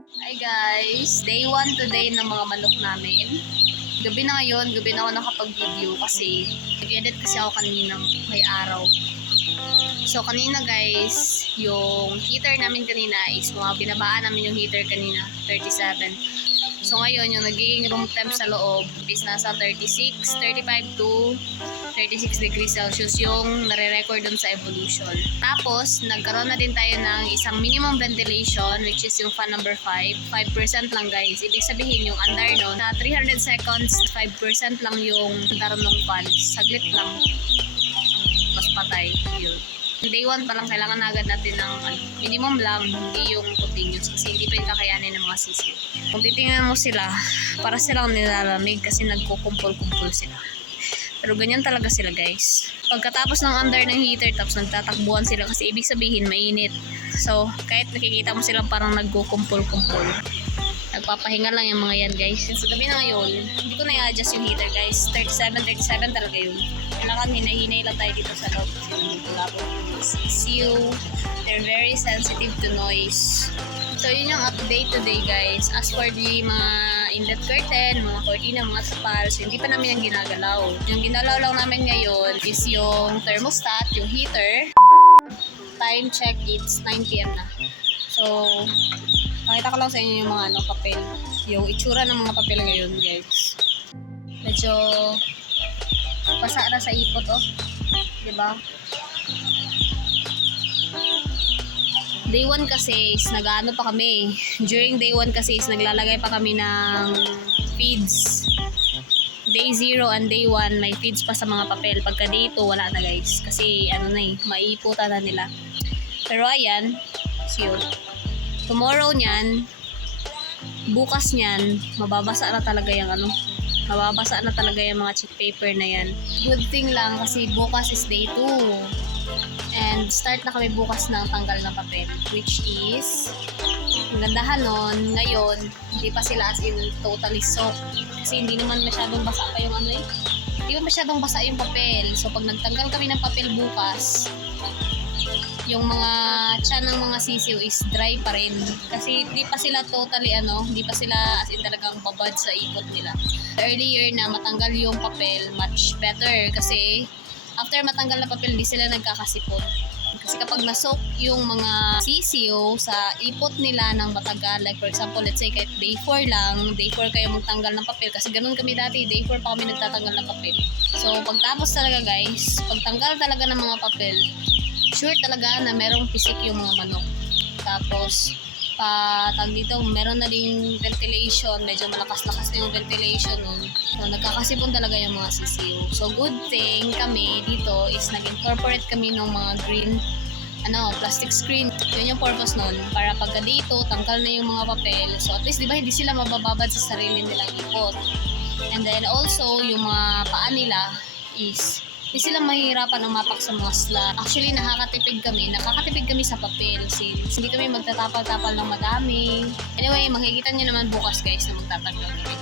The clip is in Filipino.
Hi guys! Day 1 today ng mga manok namin. Gabi na ngayon, gabi na ako nakapag-video kasi nag-edit kasi ako kaninang may araw. So kanina guys, yung heater namin kanina is mga binabaan namin yung heater kanina, 37. So ngayon, yung nagiging room temp sa loob is nasa 35 to 36 degrees Celsius yung nare-record dun sa Evolution. Tapos, nagkaroon na din tayo ng isang minimum ventilation which is yung fan number 5. 5% lang guys. Ibig sabihin yung andar nun, na 300 seconds, 5% lang yung andar ng fan. Saglit lang. Mas patay. Yun. Day 1 pa lang kailangan na agad natin ng minimum lang, hindi yung continuous kasi hindi pa yung kakayanin ng mga sisiw. Kung titingnan mo sila, para silang nilalamig kasi nagkukumpul-kumpul sila. Pero ganyan talaga sila guys. Pagkatapos ng under ng heater tapos nagtatakbuhan sila kasi ibig sabihin mainit. So kahit nakikita mo silang parang nagkukumpul-kumpul, nagpapahinga lang yung mga yan guys. So gabi na ngayon, hindi ko na i-adjust yung heater guys. 37 talaga yun. Kailangan hinay-hinay lang tayo dito sa loob kasi nagkulabo yung sisiw. They're very sensitive to noise. So yun yung update today guys. As for the mga inlet curtain, mga cortina, mga sapal, so hindi pa namin yung ginagalaw. Yung ginalaw lang namin ngayon is yung thermostat, yung heater. Time check, it's 9 PM na. So, pakita ko lang sa inyo yung mga papel. Yung itsura ng mga papel ngayon guys. Medyo basa na sa ipot diba? Day 1 kasi is nag-ano pa kami. During day 1 kasi is naglalagay pa kami ng feeds. Day 0 and day 1 may feeds pa sa mga papel. Pagka day 2 wala na guys. Kasi maiiputan na nila. Pero ayan, so tomorrow niyan, bukas niyan, mababasa na talaga yung mababasa na talaga yung mga cheat paper na yan. Good thing lang kasi bukas is day 2. And start na kami bukas ng tanggal na papel, which is ang gandahan nun, ngayon hindi pa sila as in totally soaked kasi hindi naman masyadong basa pa yung hindi pa masyadong basa yung papel. So pag nagtanggal kami ng papel bukas, yung mga tiyan ng mga sisiw is dry pa rin kasi hindi pa sila totally hindi pa sila as in talagang babad sa ipot nila. Earlier na matanggal yung papel, much better kasi after matanggal na papel, di sila nagkakasipot. Kasi kapag na-soak yung mga sisiyo sa ipot nila ng matagal, like for example, let's say kahit day 4 lang, day 4 kayo magtanggal ng papel. Kasi ganun kami dati, day 4 pa kami nagtatanggal ng papel. So, pagtapos talaga guys, pagtanggal talaga ng mga papel, sure talaga na merong pisik yung mga manok. Tapos, dito, meron na ding ventilation, medyo malakas-lakas na yung ventilation nun. So, nagkakasipon talaga yung mga sisiyo. So, good thing kami dito is nag-incorporate kami ng mga green plastic screen. Yun yung purpose nun. Para pagka dito, tanggal na yung mga papel. So, at least, di ba, hindi sila mabababad sa sarili nilang ipot. And then, also, yung mga paa nila is hindi sila mahihirapan umapak sa mga slot. Actually, nakakatipid kami sa papel. Since hindi kami magtatapal-tapal ng madami. Anyway, makikita nyo naman bukas guys na magtatanggal kami.